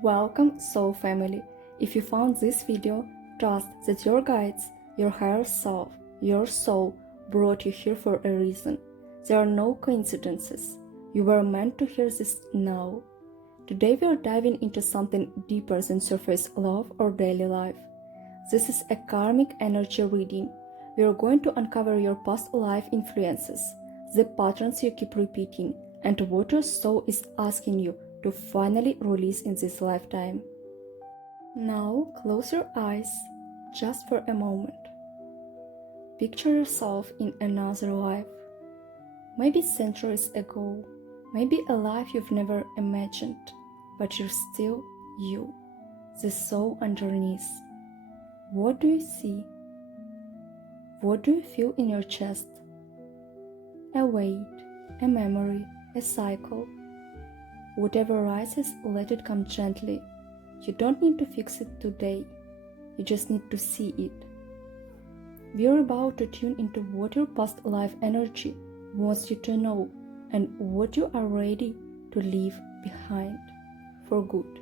Welcome, soul family. If you found this video, trust that your guides, your higher self, your soul brought you here for a reason. There are no coincidences. You were meant to hear this now. Today we are diving into something deeper than surface love or daily life. This is a karmic energy reading. We are going to uncover your past life influences, the patterns you keep repeating, and what your soul is asking you to finally release in this lifetime. Now close your eyes just for a moment. Picture yourself in another life. Maybe centuries ago, maybe a life you've never imagined, but you're still you, the soul underneath. What do you see? What do you feel in your chest? A weight, a memory, a cycle. Whatever rises, let it come gently. You don't need to fix it today. You just need to see it. We are about to tune into what your past life energy wants you to know and what you are ready to leave behind for good.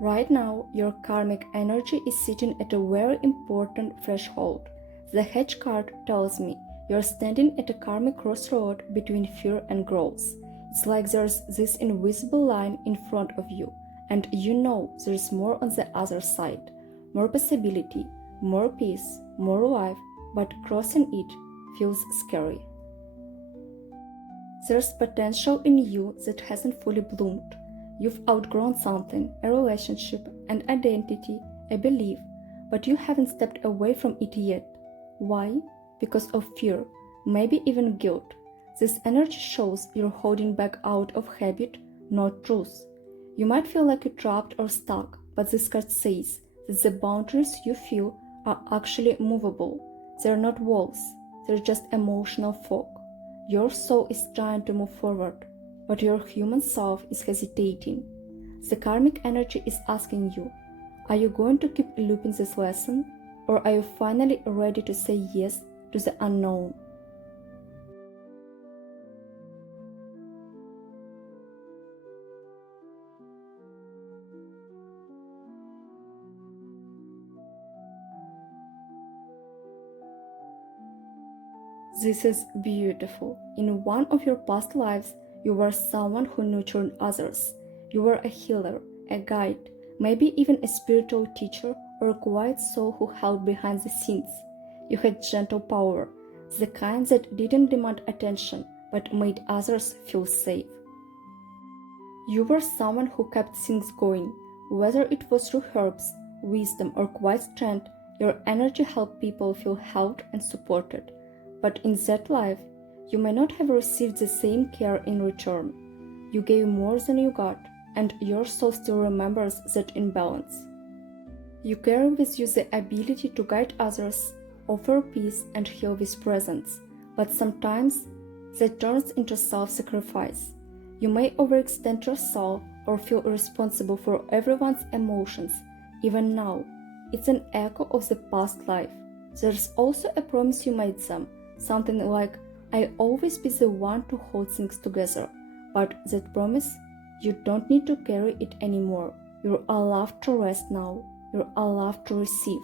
Right now, your karmic energy is sitting at a very important threshold. The hedge card tells me you're standing at a karmic crossroad between fear and growth. It's like there's this invisible line in front of you, and you know there's more on the other side. More possibility, more peace, more life, but crossing it feels scary. There's potential in you that hasn't fully bloomed. You've outgrown something, a relationship, an identity, a belief, but you haven't stepped away from it yet. Why? Because of fear, maybe even guilt. This energy shows you're holding back out of habit, not truth. You might feel like you're trapped or stuck, but this card says that the boundaries you feel are actually movable. They're not walls, they're just emotional fog. Your soul is trying to move forward, but your human self is hesitating. The karmic energy is asking you, are you going to keep looping this lesson, or are you finally ready to say yes to the unknown? This is beautiful. In one of your past lives, you were someone who nurtured others. You were a healer, a guide, maybe even a spiritual teacher or a quiet soul who held behind the scenes. You had gentle power, the kind that didn't demand attention but made others feel safe. You were someone who kept things going, whether it was through herbs, wisdom, or quiet strength. Your energy helped people feel held and supported. But in that life, you may not have received the same care in return. You gave more than you got, and your soul still remembers that imbalance. You carry with you the ability to guide others, offer peace, and heal with presence, but sometimes that turns into self-sacrifice. You may overextend yourself or feel responsible for everyone's emotions. Even now, it's an echo of the past life. There's also a promise you made them, something like, I'll always be the one to hold things together. But that promise, you don't need to carry it anymore. You're allowed to rest now. You're allowed to receive.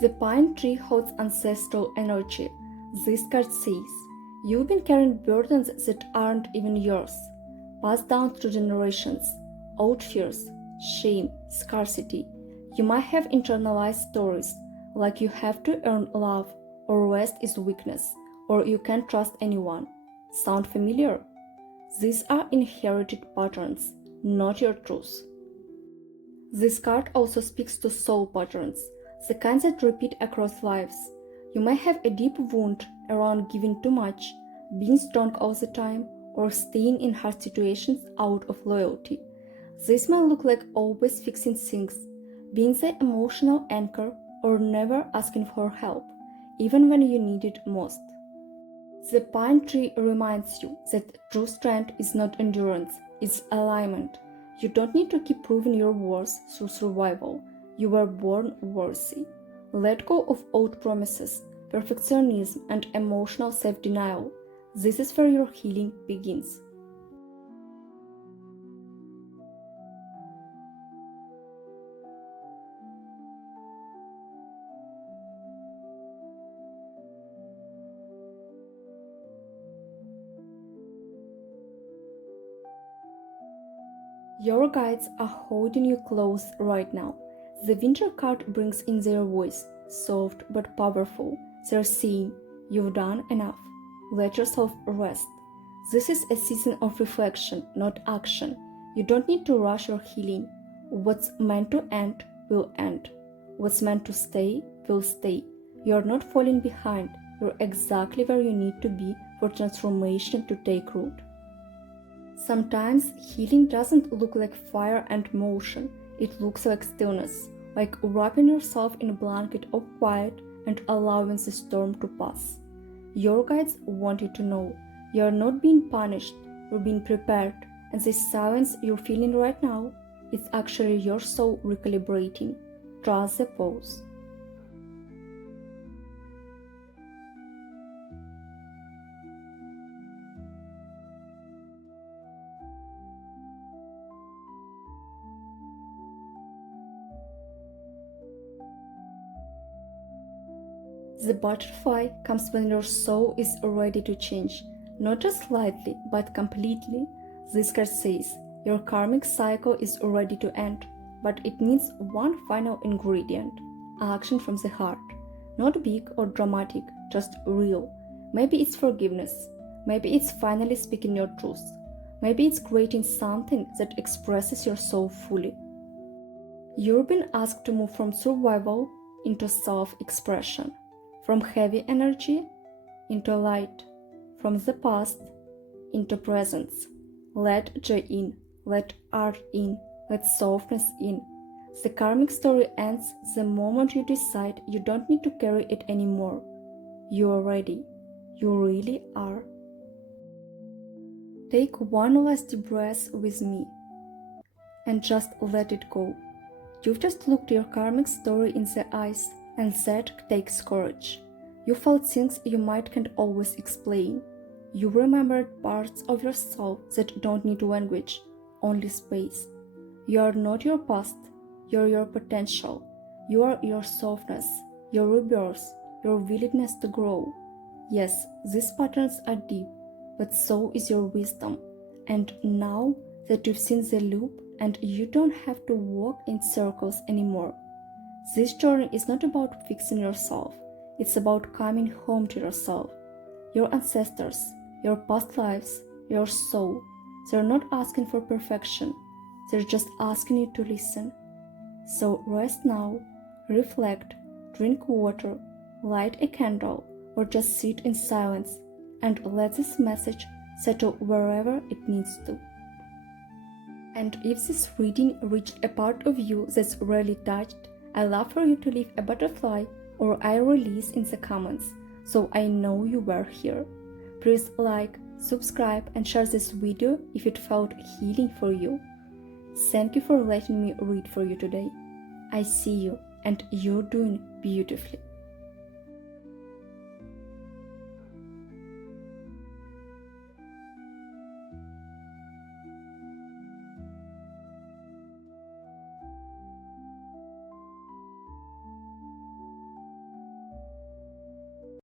The pine tree holds ancestral energy. This card says, you've been carrying burdens that aren't even yours, passed down through generations, old fears, shame, scarcity. You might have internalized stories, like you have to earn love, or rest is weakness, or you can't trust anyone. Sound familiar? These are inherited patterns, not your truth. This card also speaks to soul patterns, the kinds that repeat across lives. You may have a deep wound around giving too much, being strong all the time, or staying in hard situations out of loyalty. This may look like always fixing things, being the emotional anchor, or never asking for help, even when you need it most. The pine tree reminds you that true strength is not endurance, it's alignment. You don't need to keep proving your worth through survival. You were born worthy. Let go of old promises, perfectionism, and emotional self-denial. This is where your healing begins. Your guides are holding you close right now. The winter card brings in their voice, soft but powerful. They're saying, "You've done enough. Let yourself rest." This is a season of reflection, not action. You don't need to rush your healing. What's meant to end will end. What's meant to stay will stay. You're not falling behind. You're exactly where you need to be for transformation to take root. Sometimes healing doesn't look like fire and motion, it looks like stillness, like wrapping yourself in a blanket of quiet and allowing the storm to pass. Your guides want you to know you're not being punished, you're being prepared, and the silence you're feeling right now is actually your soul recalibrating. Trust the pause. The butterfly comes when your soul is ready to change, not just slightly, but completely. This card says your karmic cycle is ready to end, but it needs one final ingredient: action from the heart. Not big or dramatic, just real. Maybe it's forgiveness. Maybe it's finally speaking your truth. Maybe it's creating something that expresses your soul fully. You've been asked to move from survival into self-expression. From heavy energy into light, from the past into presence. Let joy in, let art in, let softness in. The karmic story ends the moment you decide you don't need to carry it anymore. You are ready. You really are. Take one last deep breath with me and just let it go. You've just looked your karmic story in the eyes, and that takes courage. You felt things you might can't always explain. You remembered parts of yourself that don't need language, only space. You are not your past, you're your potential. You are your softness, your rebirth, your willingness to grow. Yes, these patterns are deep, but so is your wisdom. And now that you've seen the loop and you don't have to walk in circles anymore, this journey is not about fixing yourself, it's about coming home to yourself. Your ancestors, your past lives, your soul, they're not asking for perfection, they're just asking you to listen. So rest now, reflect, drink water, light a candle, or just sit in silence and let this message settle wherever it needs to. And if this reading reached a part of you that's really touched, I'd love for you to leave a butterfly or I release in the comments so I know you were here. Please like, subscribe and share this video if it felt healing for you. Thank you for letting me read for you today. I see you and you're doing beautifully.